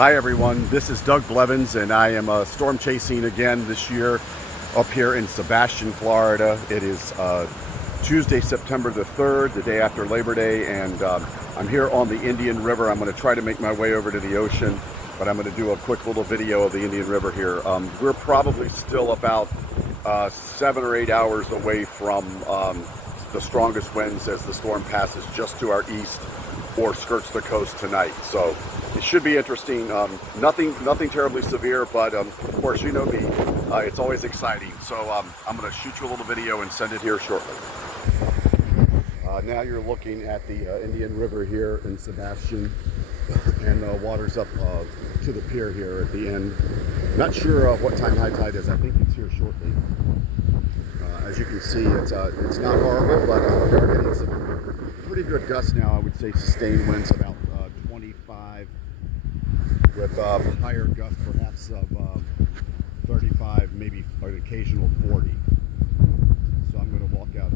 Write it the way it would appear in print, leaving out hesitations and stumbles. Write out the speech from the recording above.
Hi everyone, this is Doug Blevins and I am storm chasing again this year up here in Sebastian, Florida. It is Tuesday, September the 3rd, the day after Labor Day, and I'm here on the Indian River. I'm going to try to make my way over to the ocean, but I'm going to do a quick little video of the Indian River here. We're probably still about 7 or 8 hours away from the strongest winds as the storm passes just to our east or skirts the coast tonight. So it should be interesting. Nothing terribly severe, but of course, you know me, it's always exciting. So I'm going to shoot you a little video and send it here shortly. Now you're looking at the Indian River here in Sebastian, and the water's up to the pier here at the end. Not sure what time high tide is. I think it's here shortly. As you can see, it's not horrible, but we are getting some pretty good gusts now. I would say sustained winds about 25, with higher gusts perhaps of 35, maybe an occasional 40. So I'm going to walk out